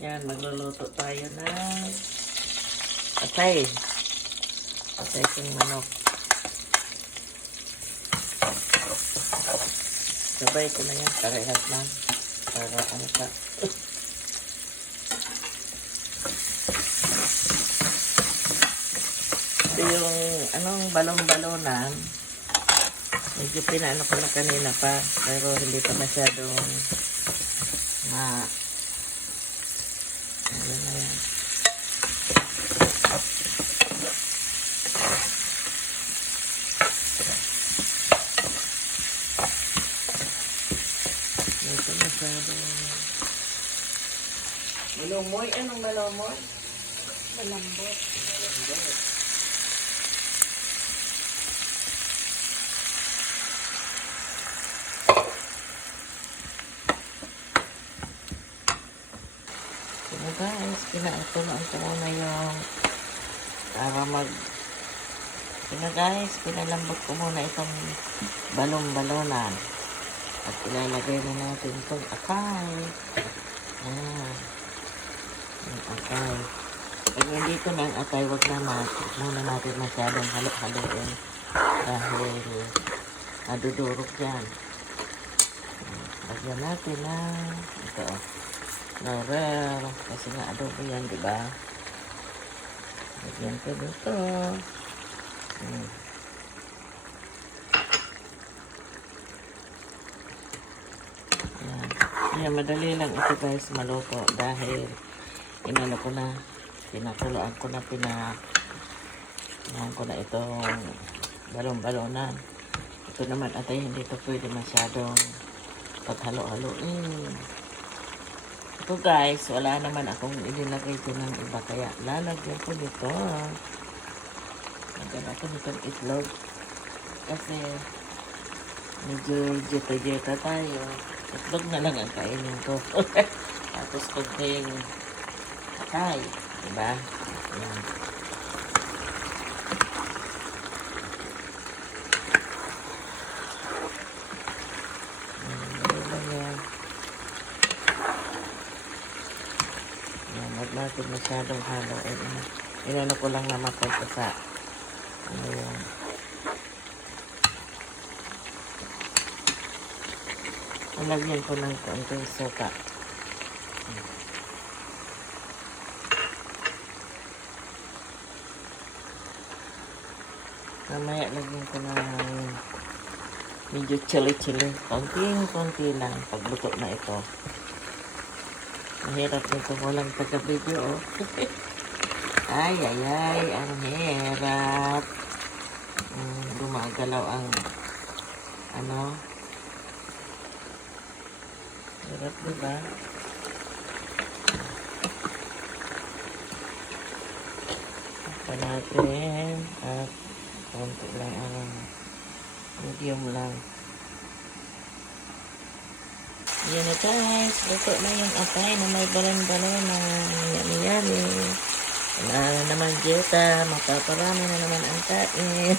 Yan, magluluto tayo ng atay. Atay kong manok. Sabay ko na yan, parehas lang. Para ano ka. Ito yung anong balong-balonan. Medyo pinaano ko na kanina pa. Pero hindi pa masyadong ayan na yan. Ito masyadong malumoy. Anong malumoy? Malambot. Malambot. Guys, pinatuloan ko muna yung para guys, pinalambot ko muna itong balong-balonan at ilalagay na natin itong akay. Ayan yung akay. Pag nandito na ang akay, wag muna natin masyadong halo-haloin dahil nadudurog yan. Lagyan natin na ito laurel, kasi nga adobo yan, diba? Lagyan ko dito. Yan. Yan, madali lang ito guys maluto dahil inano ko na, pinakuluan ko na, ko na itong balong-balonan. Ito naman atay, hindi ito pwede masyadong paghalo-haloin. Ito guys, wala naman akong ilinagay ko ng iba, kaya lalagyan ko nito. Lagyan ako nitong itlog kasi medyo jeta-jeta tayo. Itlog na lang ang kainin ko. Tapos konting akay, diba? Ayan. Huwag natin masyadong halo. Inano ko lang naman ito sa ano yun. Nalagyan ko ng konting suka. Mamaya lagyan ko ng medyo chili-chili. Konting-konti lang pagluto na ito. Mahirap nito, walang taga-video, oh. Ay, ang hirap. Gumagalaw ang, ano, hirap, diba? Pa natin, at konti lang, medium lang. Yan na guys, luto na yung atay na may balon-balon na yummy-yummy. Wala na naman dieta, mapaparami na naman ang kain.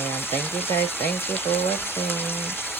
Ayan, thank you guys, thank you for watching.